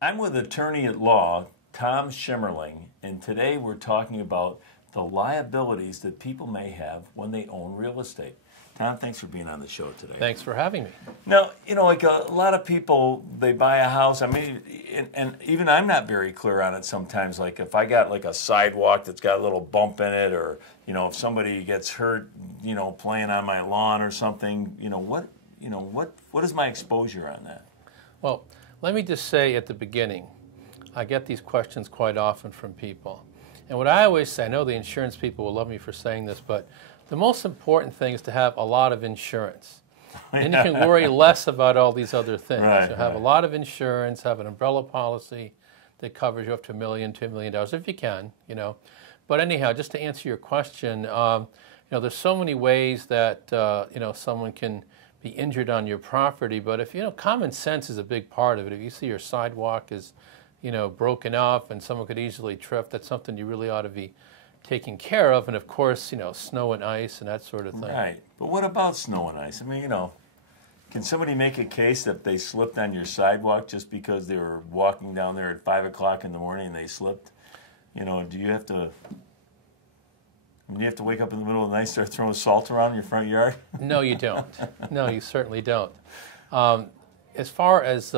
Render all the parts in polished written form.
I'm with attorney at law, Tom Schimmerling, and today we're talking about the liabilities that people may have when they own real estate. Tom, thanks for being on the show today. Thanks for having me. Now, like a lot of people, they buy a house. I mean, and even I'm not very clear on it sometimes. Like if I got like a sidewalk that's got a little bump in it, or if somebody gets hurt, playing on my lawn or something, what is my exposure on that? Well, let me just say at the beginning, I get these questions quite often from people. And what I always say, I know the insurance people will love me for saying this, but the most important thing is to have a lot of insurance. And you can worry less about all these other things. Right, you have a lot of insurance, have an umbrella policy that covers you up to $1 million, $2 million, if you can, But anyhow, just to answer your question, there's so many ways that, someone can be injured on your property, but if, common sense is a big part of it. If you see your sidewalk is, broken up and someone could easily trip, that's something you really ought to be taking care of. And of course, snow and ice and that sort of thing. Right. But what about snow and ice? I mean, can somebody make a case that they slipped on your sidewalk just because they were walking down there at 5 o'clock in the morning and they slipped? Do you have to... Do you have to wake up in the middle of the night and start throwing salt around in your front yard? No, you don't. No, you certainly don't. As far as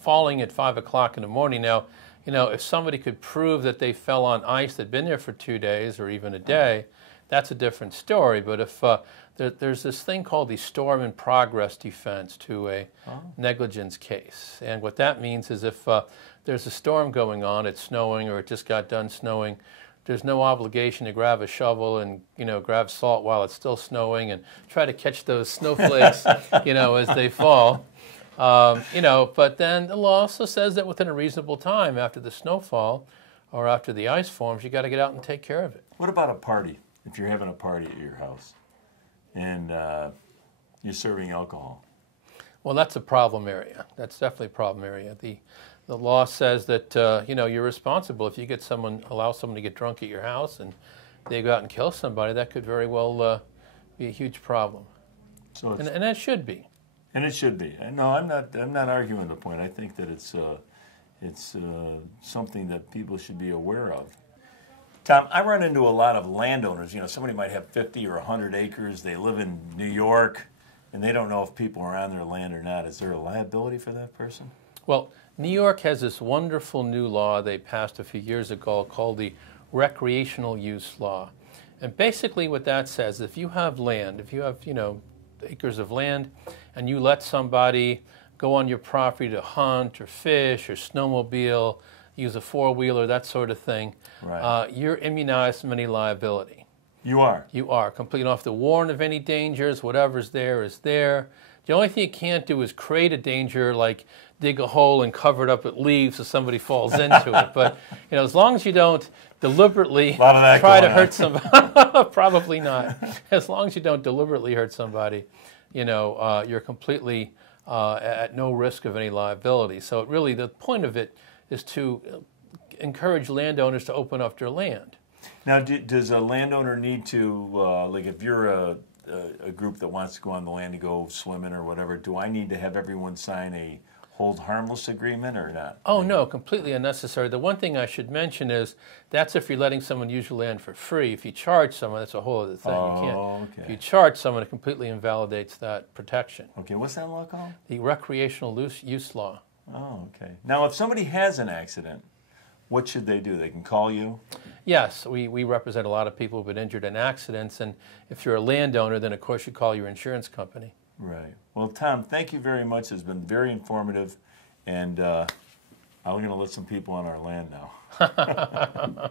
falling at 5 o'clock in the morning, now, if somebody could prove that they fell on ice that'd been there for 2 days or even a day, that's a different story. But if there's this thing called the storm in progress defense to a negligence case. And what that means is if there's a storm going on, it's snowing or it just got done snowing, there's no obligation to grab a shovel and, grab salt while it's still snowing and try to catch those snowflakes, as they fall. But then the law also says that within a reasonable time after the snowfall or after the ice forms, you got to get out and take care of it. What about a party? If you're having a party at your house and you're serving alcohol? Well, that's a problem area. That's definitely a problem area. The law says that you're responsible if you allow someone to get drunk at your house and they go out and kill somebody. That could very well be a huge problem. And that should be. And it should be. No, I'm not arguing the point. I think that it's something that people should be aware of. Tom, I run into a lot of landowners. Somebody might have 50 or 100 acres. They live in New York, and they don't know if people are on their land or not. Is there a liability for that person? Well, New York has this wonderful new law they passed a few years ago called the recreational use law. And basically what that says, if you have land, if you have, acres of land, and you let somebody go on your property to hunt or fish or snowmobile, use a four-wheeler, that sort of thing, right. You're immunized from any liability. You are? You are. Completely off the warrant of any dangers. Whatever's there is there. The only thing you can't do is create a danger, like dig a hole and cover it up with leaves so somebody falls into it. But as long as you don't deliberately try to hurt somebody, probably not. As long as you don't deliberately hurt somebody, you're completely at no risk of any liability. So really, the point of it is to encourage landowners to open up their land. Now, does a landowner need to, like if you're a group that wants to go on the land to go swimming or whatever, do I need to have everyone sign a hold harmless agreement or not? Oh, no, completely unnecessary. The one thing I should mention is that's if you're letting someone use your land for free. If you charge someone, that's a whole other thing. You can't. Okay. If you charge someone, it completely invalidates that protection. Okay, what's that law called? The recreational use law. Oh, okay. Now, if somebody has an accident, what should they do? They can call you? Yes, we represent a lot of people who've been injured in accidents, and if you're a landowner, then of course you call your insurance company. Right. Well, Tom, thank you very much. It's been very informative, and I'm going to let some people on our land now.